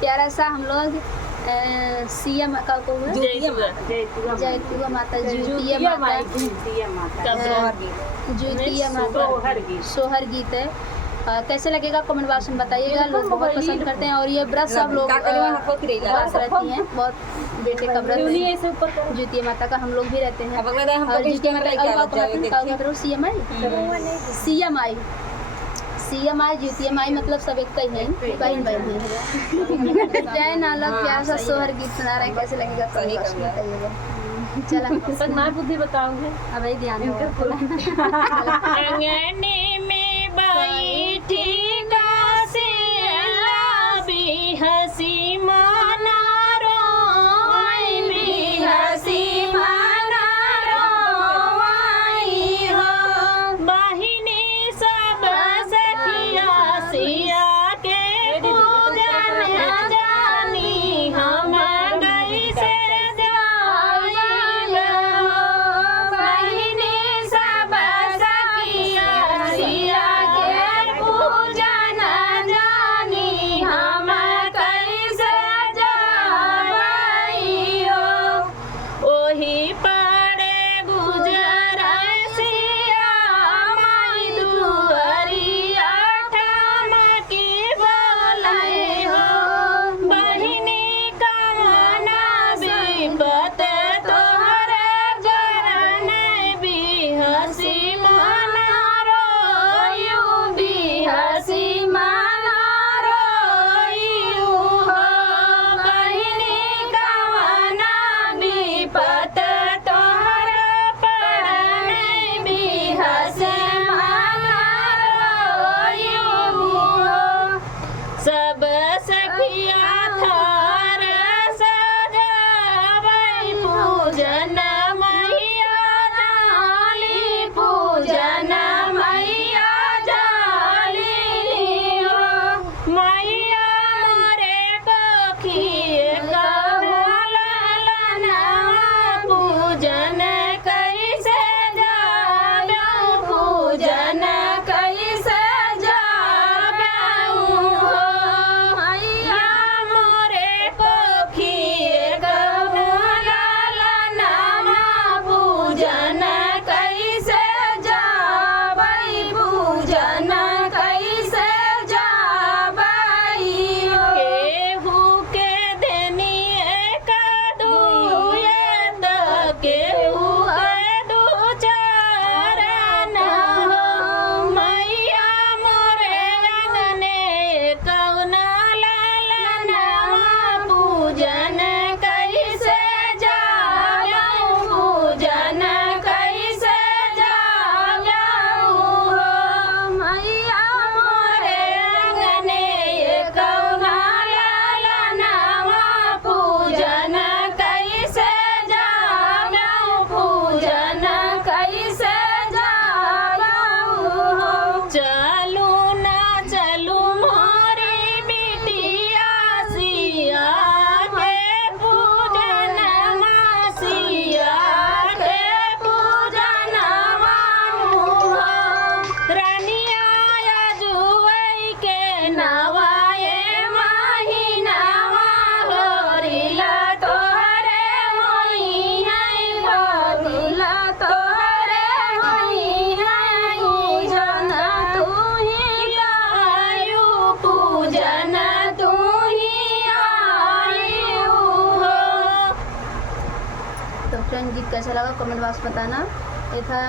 प्यारा सा हम लोग सीएम का को जयतुआ जयतुआ माता जुतिया माता सोहर गीत है। कैसे लगेगा कमेंट बॉक्स में बताइएगा। लोग बहुत पसंद करते हैं और ये व्रत सब लोग उपवास रहती हैं। बहुत बेटे का व्रत है जुतिया माता का, हम लोग भी रहते हैं। और जुतिया माता सीएम आई जुतिया माई मतलब सब एक ही है, बहन बहन है। जय नालक प्यार सा सोहर गीत सुना रहे हैं, कैसे लगेगा कमेंट बॉक्स में बताइएगा। चला मैं बुद्धि बताऊंगे अब ध्यान अंगने में बैठी काशी भी हंसी माना रोई भी हंसी माना रोई हो बहिनी सब सखिया सिया के पूजन जानी हम गई से सब सखिया थार सजावै पूजन मैया जाली पूजन मैया जाली हो मैया मोरे कोखिए कमलना पूजन कैसे जाबो पूजन कैसे गीत कैसा लगा कमेंट बॉक्स बताना। ये था